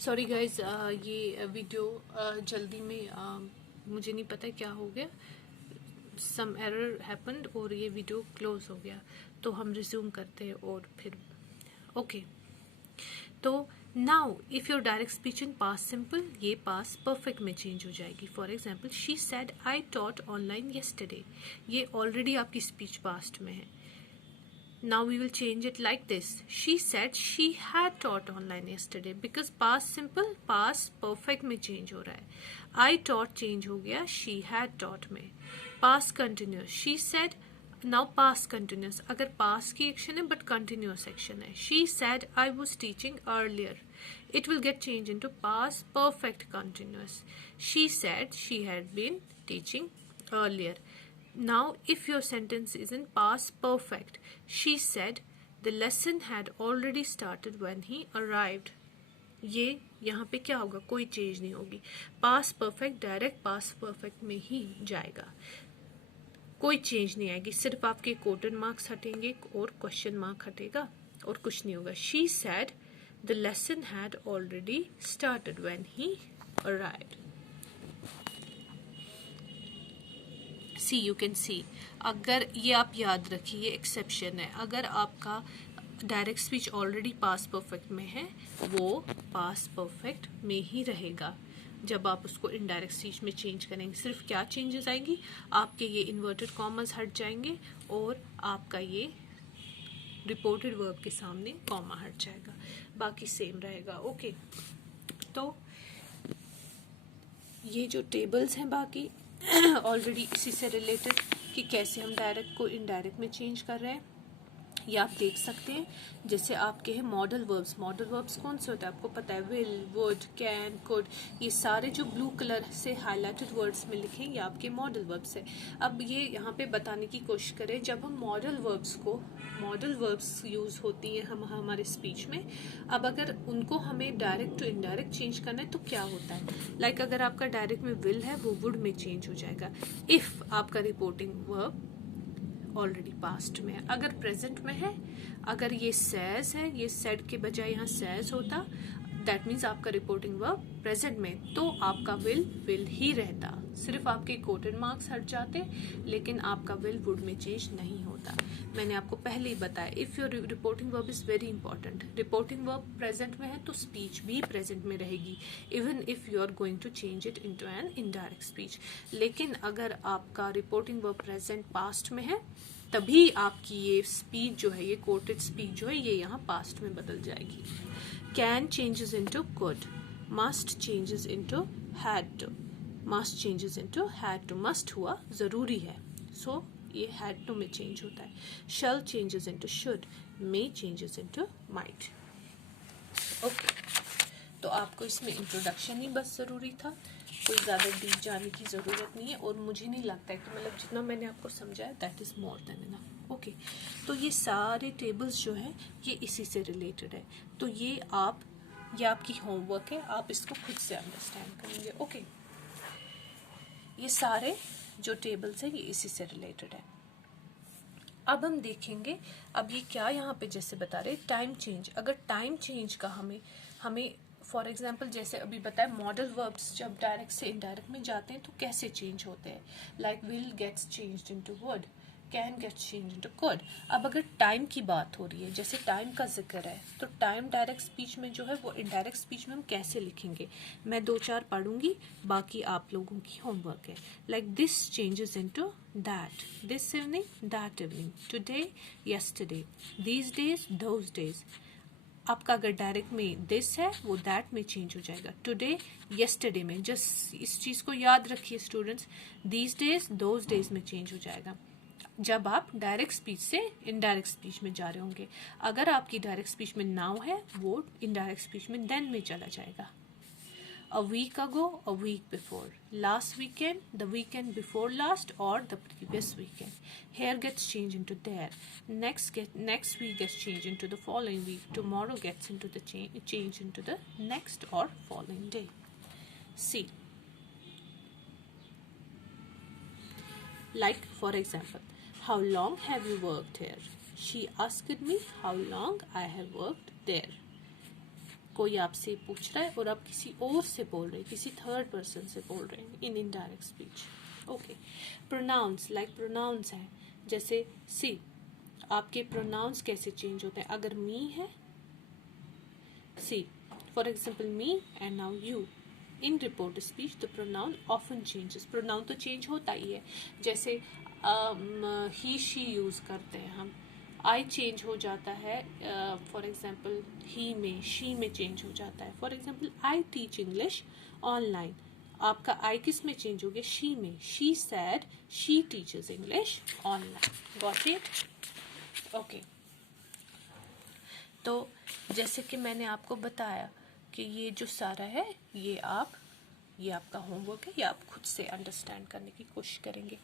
Sorry guys, ये video जल्दी में मुझे नहीं पता क्या हो गया, सम एरर हैपेंड और ये वीडियो क्लोज हो गया। तो हम रिज्यूम करते हैं और फिर ओके। तो now if your direct speech in past simple, ये पास्ट परफेक्ट में चेंज हो जाएगी। For example, she said I taught online yesterday, ये ऑलरेडी आपकी स्पीच पास्ट में है। Now we will change it like this. She said she had taught online yesterday because past simple past perfect में change हो रहा है। I taught change हो गया she had taught में। Past continuous, she said, now past continuous, अगर past की action है but continuous action है। She said I was teaching earlier, it will get changed into past perfect continuous। She said she had been teaching earlier। Now, if your sentence is in past perfect, she said the lesson had already started when he arrived. ये यहाँ पे क्या होगा, कोई change नहीं होगी। Past perfect direct past perfect में ही जाएगा, कोई चेंज नहीं आएगी। सिर्फ आपके क्वोटेड मार्क्स हटेंगे और क्वेश्चन मार्क हटेगा और कुछ नहीं होगा। She said the lesson had already started when he arrived. See you can see, अगर ये आप याद रखिए, ये एक्सेप्शन है। अगर आपका direct speech already past perfect में है, वो पास्ट परफेक्ट में ही रहेगा। जब आप उसको इनडायरेक्ट स्पीच में चेंज करेंगे, सिर्फ क्या चेंजेस आएंगी, आपके ये इन्वर्टेड कॉमर्स हट जाएंगे और आपका ये रिपोर्टेड वर्ब के सामने कॉमा हट जाएगा, बाकी सेम रहेगा। ओके, तो ये जो टेबल्स हैं बाकी ऑलरेडी इसी से रिलेटेड कि कैसे हम डायरेक्ट को इनडायरेक्ट में चेंज कर रहे हैं, ये आप देख सकते हैं। जैसे आपके हैं मॉडल वर्ब्स, मॉडल वर्ब्स कौन से होते हैं आपको पता है, विल, वुड, कैन, कुड, ये सारे जो ब्लू कलर से हाईलाइटेड वर्ड्स में लिखे ये आपके मॉडल वर्ब्स है। अब ये यहाँ पे बताने की कोशिश करें, जब हम मॉडल वर्ब्स यूज होती है हम हमारे स्पीच में, अब अगर उनको हमें डायरेक्ट टू इनडायरेक्ट चेंज करना है तो क्या होता है। लाइक अगर आपका डायरेक्ट में विल है, वो वुड में चेंज हो जाएगा इफ आपका रिपोर्टिंग वर्ब ऑलरेडी पास्ट में है। अगर प्रेजेंट में है, अगर ये सेज है, ये सेड के बजाय यहाँ सेज होता, दैट मीन्स आपका रिपोर्टिंग वर्ब प्रेजेंट में, तो आपका विल ही रहता। सिर्फ आपके कोटेड मार्क्स हट जाते, लेकिन आपका विल वुड में चेंज नहीं होता। मैंने आपको पहले ही बताया, if your reporting verb is very important. Reporting verb present में है तो स्पीच भी प्रेजेंट में रहेगी, even if you are going to change it into an indirect speech. लेकिन अगर आपका रिपोर्टिंग वर्ब प्रेजेंट पास्ट में है, तभी आपकी ये स्पीच जो है, ये कोटेड स्पीच जो है, ये यहाँ पास्ट में बदल जाएगी। Can changes into could, must changes into had to, must changes into had to, must हुआ जरूरी है, सो ये हैड टू में चेंज होता है। Shall changes into should, may changes into might. Okay, तो आपको इसमें इंट्रोडक्शन ही बस ज़रूरी था, कोई ज़्यादा डीप जाने की ज़रूरत नहीं है। और मुझे नहीं लगता है कि मतलब जितना मैंने आपको समझाया that is more than enough. Okay, तो ये सारे टेबल्स जो हैं ये इसी से रिलेटेड है, तो ये आपकी होमवर्क है, आप इसको खुद से अंडरस्टैंड करेंगे। ओके, ये सारे जो टेबल्स हैं ये इसी से रिलेटेड है। अब हम देखेंगे, अब ये क्या यहाँ पे जैसे बता रहे टाइम चेंज, अगर टाइम चेंज का हमें फॉर एग्जाम्पल जैसे अभी बताया, मॉडल वर्ब्स जब डायरेक्ट से इनडायरेक्ट में जाते हैं तो कैसे चेंज होते हैं। Like will gets changed into would, can gets changed into could. अब अगर टाइम की बात हो रही है, जैसे टाइम का जिक्र है, तो टाइम डायरेक्ट स्पीच में जो है वो इनडायरेक्ट स्पीच में हम कैसे लिखेंगे, मैं 2-4 पढ़ूंगी, बाकी आप लोगों की होमवर्क है। Like this changes into that, this evening, that evening, today, yesterday, these days, those days. आपका अगर डायरेक्ट में दिस है, वो दैट में चेंज हो जाएगा। टुडे, यस्टरडे में, जस्ट इस चीज को याद रखिए students, these days, those days में चेंज हो जाएगा जब आप डायरेक्ट स्पीच से इनडायरेक्ट स्पीच में जा रहे होंगे। अगर आपकी डायरेक्ट स्पीच में नाउ है, वो इनडायरेक्ट स्पीच में देन में चला जाएगा। A week ago, a week before, last weekend, the weekend before last, or the previous weekend. Here gets changed into there. Next week gets changed into the following week. Tomorrow gets into the change into the next or following day. See, like for example, how long have you worked here? She asked me how long I have worked there. कोई आपसे पूछ रहा है और आप किसी और से बोल रहे हैं, किसी थर्ड पर्सन से बोल रहे हैं in indirect speech. Okay, pronouns, like pronouns है जैसे सी, आपके प्रोनाउंस कैसे चेंज होते हैं। अगर मी है, see for example me and now you. In report speech the pronoun often changes, pronoun तो चेंज होता ही है, जैसे ही शी यूज करते हैं हम, आई चेंज हो जाता है फॉर एग्जाम्पल ही में, शी में चेंज हो जाता है। For example I teach English online, आपका आई किस में चेंज हो गया, शी में, she said she teachers English online. Got it? Okay, तो जैसे कि मैंने आपको बताया कि ये जो सारा है ये आपका होमवर्क है, ये आप खुद से अंडरस्टैंड करने की कोशिश करेंगे।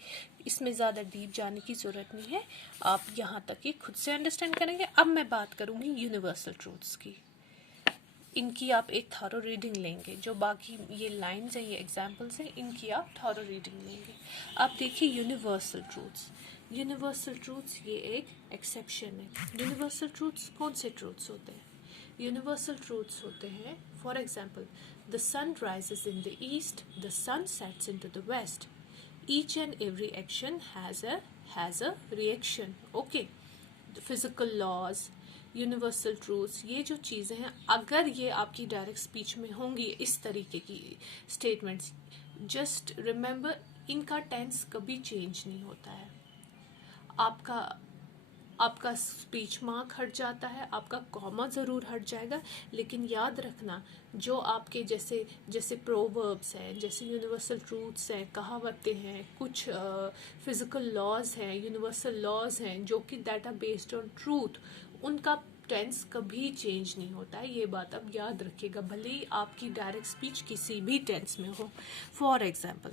इसमें ज़्यादा डीप जाने की ज़रूरत नहीं है, आप यहाँ तक ये खुद से अंडरस्टैंड करेंगे। अब मैं बात करूँगी यूनिवर्सल ट्रूथ्स की। इनकी आप एक थॉरो रीडिंग लेंगे, जो बाकी ये लाइन्स हैं, ये एग्जाम्पल्स हैं, इनकी आप थॉरो रीडिंग लेंगे। आप देखिए यूनिवर्सल ट्रूथ्स, यूनिवर्सल ट्रूथ्स ये एक एक्सेप्शन है। यूनिवर्सल ट्रूथ्स कौन से ट्रूथ्स होते हैं? यूनिवर्सल ट्रूथ्स होते हैं for example the sun rises in the east, the sun sets in to the west, each and every action has a reaction. Okay, physical laws, universal truths, ये जो चीज़ें हैं अगर ये आपकी डायरेक्ट स्पीच में होंगी इस तरीके की स्टेटमेंट्स, जस्ट रिमेंबर इनका टेंस कभी चेंज नहीं होता है। आपका स्पीच मार्क हट जाता है, आपका कॉमा ज़रूर हट जाएगा, लेकिन याद रखना जो आपके जैसे प्रोवर्ब्स हैं, जैसे यूनिवर्सल ट्रूथ्स हैं, कहावतें हैं, कुछ फिजिकल लॉज हैं, यूनिवर्सल लॉज हैं जो कि that are based on truth, उनका टेंस कभी चेंज नहीं होता है। ये बात अब याद रखिएगा, भले ही आपकी डायरेक्ट स्पीच किसी भी टेंस में हो। फॉर एग्जाम्पल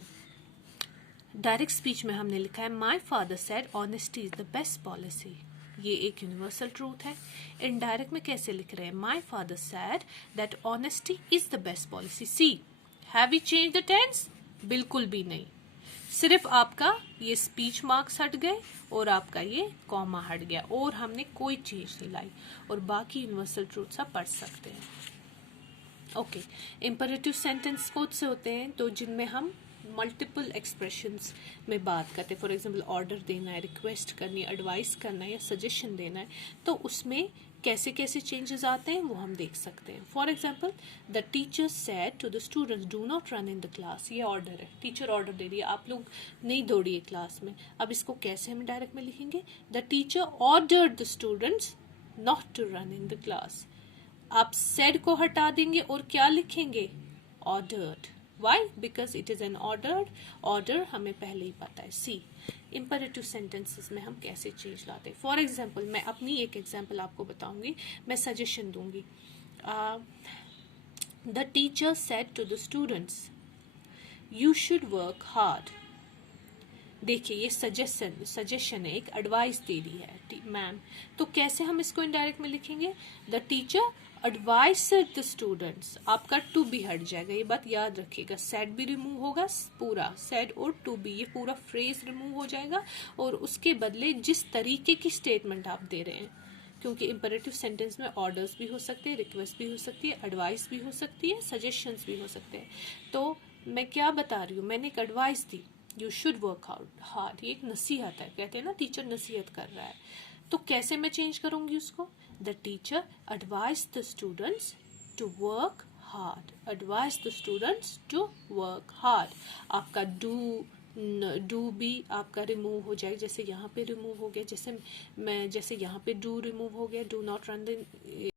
डायरेक्ट स्पीच में हमने लिखा है माई father said honesty is the best policy, ये एक यूनिवर्सल ट्रूथ है। इनडायरेक्ट में कैसे लिख रहे हैं, my father said that honesty is the best policy. See, have we change the tense? बिल्कुल भी नहीं, सिर्फ आपका ये स्पीच मार्क्स हट गए और आपका ये कॉमा हट गया और हमने कोई चेंज नहीं लाई, और बाकी यूनिवर्सल ट्रूथ्स आप पढ़ सकते हैं। ओके, इम्परेटिव सेंटेंस कौन से होते हैं? तो जिनमें हम मल्टीपल एक्सप्रेशंस में बात करते हैं, फॉर एग्जांपल ऑर्डर देना है, रिक्वेस्ट करनी है, एडवाइस करना है या सजेशन देना है, तो उसमें कैसे कैसे चेंजेस आते हैं वो हम देख सकते हैं। For example the teacher said to the students do not run in the class, ये ऑर्डर है, टीचर ऑर्डर दे रही है आप लोग नहीं दौड़िए क्लास में। अब इसको कैसे हम डायरेक्ट में लिखेंगे, the teacher ordered the students not to run in the class. आप सेड को हटा देंगे और क्या लिखेंगे, ordered. Why? Because it is an ordered, order हमें पहले ही पता है। सी, इंपरेटिव सेंटेंसेस में हम कैसे चेंज लाते हैं। फॉर एग्जाम्पल मैं अपनी एक एग्जाम्पल आपको बताऊंगी, मैं सजेशन दूंगी। The teacher said to the students you should work hard. देखिए ये सजेशन है, एक एडवाइस दे रही है मैम, तो कैसे हम इसको इनडायरेक्ट में लिखेंगे, the teacher advised the students, आपका टू बी हट जाएगा, ये बात याद रखिएगा, सेड भी रिमूव होगा, पूरा सेड और टू बी ये पूरा फ्रेज रिमूव हो जाएगा, और उसके बदले जिस तरीके की स्टेटमेंट आप दे रहे हैं, क्योंकि इंपरेटिव सेंटेंस में ऑर्डर्स भी हो सकते हैं, रिक्वेस्ट भी हो सकती है, एडवाइस भी हो सकती है, सजेशंस भी हो सकते हैं। तो मैं क्या बता रही हूँ, मैंने एक advice the, you should work hard, ये एक नसीहत है, कहते हैं ना टीचर नसीहत कर रहा है, तो कैसे मैं चेंज करूंगी उसको, the teacher advise the students to work hard, advise the students to work hard. आपका डू भी आपका रिमूव हो जाए, जैसे यहाँ पे रिमूव हो गया, जैसे यहाँ पे डू रिमूव हो गया, डू नॉट रन द